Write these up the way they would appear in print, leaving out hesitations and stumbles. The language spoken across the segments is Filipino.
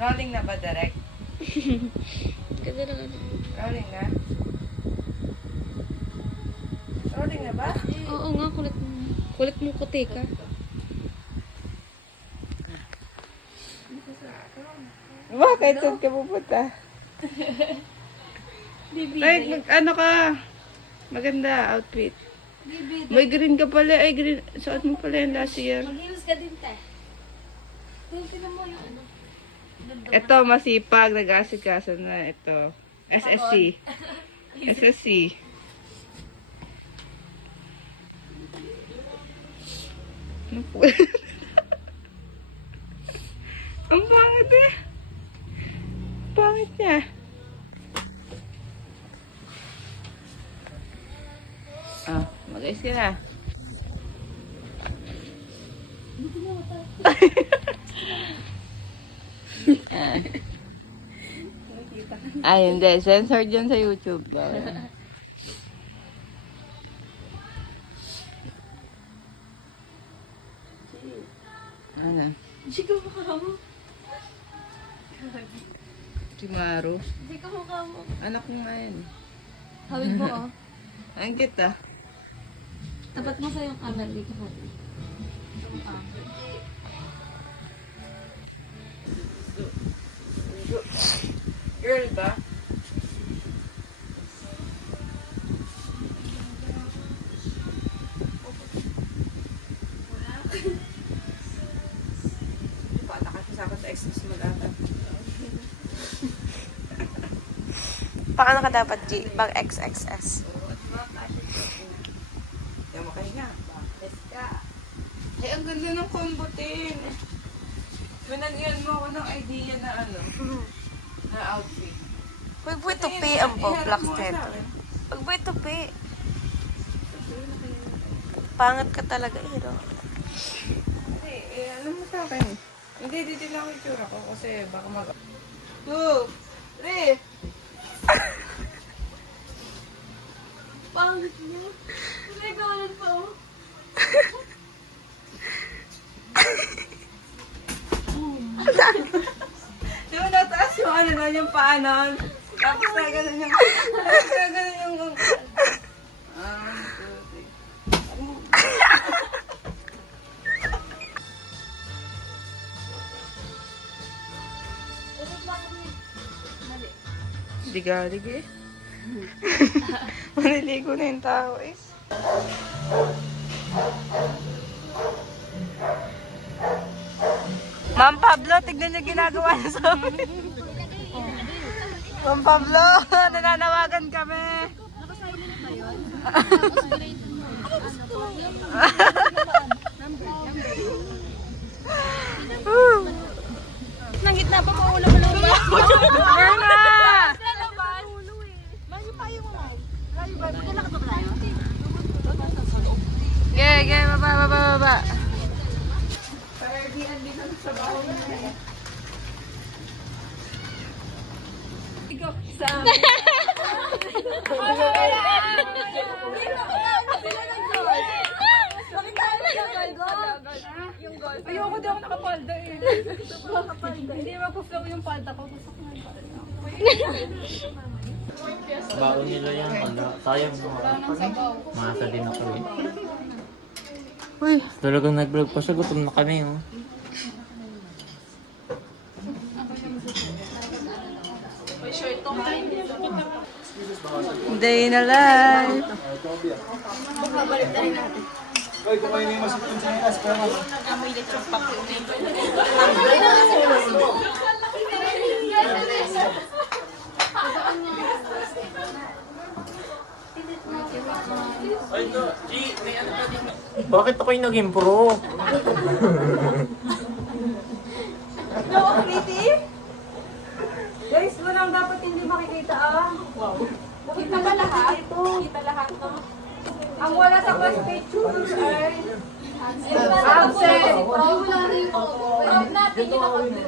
Rolling na ba, direct? Ganda lang ano. Rolling na? Rolling na ba? Oo nga, kulit mo. Kulit mo ko, teka. Bakit? Saan ka pupunta? Ay, ano ka? Maganda outfit. May green ka pala. Ay, green. Suot mo pala yung last year. Mag-heels ka din, te. Tingnan mo yung ano. Ito, masipag. Nag-asikaso na. Ito. SSC. SSC. Ano po? Ang pangit eh. Pangit niya. Ah, mag-ayos ka na. Ay, hindi. Censored dyan sa YouTube. Ano? Hindi ka mukha mo. Si Maru. Hindi ka mukha mo. Anak ko nga yan. Hawig mo, oh. Ang kita. Tapat mo sa yung camera dito, hati. Girl ba? Bata kasi sa akin sa exes mo data. Paano ka dapat, G? Pag XXS. Kaya makahinga. Let's go. Ay, ang ganda ng combo tin. Binagyan mo ako ng idea na ano, na outfit. Huwag boy tupi ang po, Iharap black mo strip. sa akin. Huwag boy tupi. Pangat ka talaga, Hiro. Hindi, ano mo sa akin? Hindi, dito lang ang itsura ko kasi baka mag... 2, 3. Pangit niya. Nagawalan pa, oh. Di ba nataas yung ano nun, yung paanon? Tapos na ganun yung... Tapos na ganun yung... 1, 2, 3. Digalig eh. Maniligo na yung tao eh. Ma'am Pablo, tignan niyo ginagawa niya sa amin. Ma'am Pablo, nananawagan kami. Nang gitna pa mo ulo mo lang ba? Berna! Ge, baba. Sa amin. Ayoko di ako nakapalda eh. Hindi magpa-flow yung palda ko. Gusto ko ng palda. Baon nila yan. Sayang masa din ako eh. Uy, Talagang nag-vlog pa siya. Gutom na kami oh. day na life. Bakit ako'y naging pro? Guys, walang dapat hindi makikita ah. Wow. Kita ba lahat? Kita lahat no? Ang wala sa class pictures ay absent. Prop natin yung nakapit.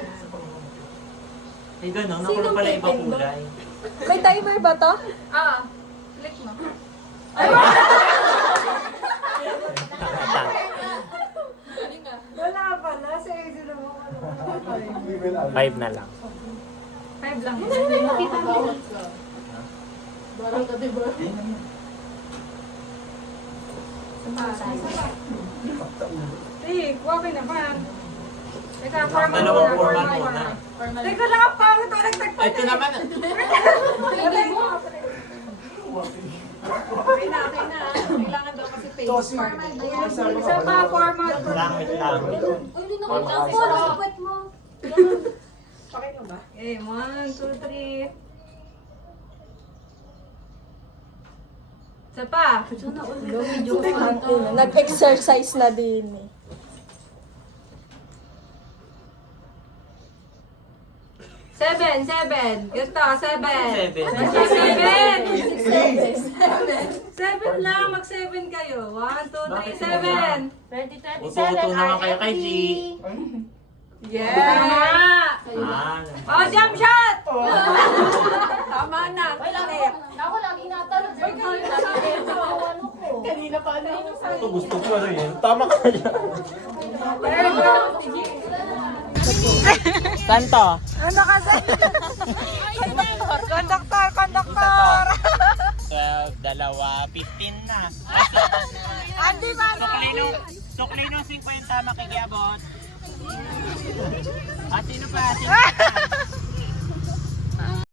Ay gano'n, ako pala ibang kulay. May timer ba to? Ah. Click mo. Wala pa na. Sa easy naman. 5 na lang. 5 lang. Hey, kuha na ba? Teka, formal Dalawang muna. formal muna. Teka lang, ang pangit ito. Nagtagpag. Ito naman. Okay na. Kailangan daw kasi face. Isa pa, formal. Langit lang. Uy, hindi na ko tapos. Sa puwet mo. Eh, 1, 2, 3. Isa pa. Nag-exercise na din eh. 7. Ganito, 7. 7. 7 lang, mag-7 kayo. 1, 2, 3, 7. 20, 37. Uto-uto naman kayo kay G. Yeah! Tama! Oh, jump shot! Tama na. Ako lagi natalog. Kanina pa Ito gusto ko na yun. Tama ka na dyan. There you go. Santo. Ano kasi? Konduktor! 12, dalawa, 15 na. Andi ba? Sukli nung 50 makikiabot. At sino pa?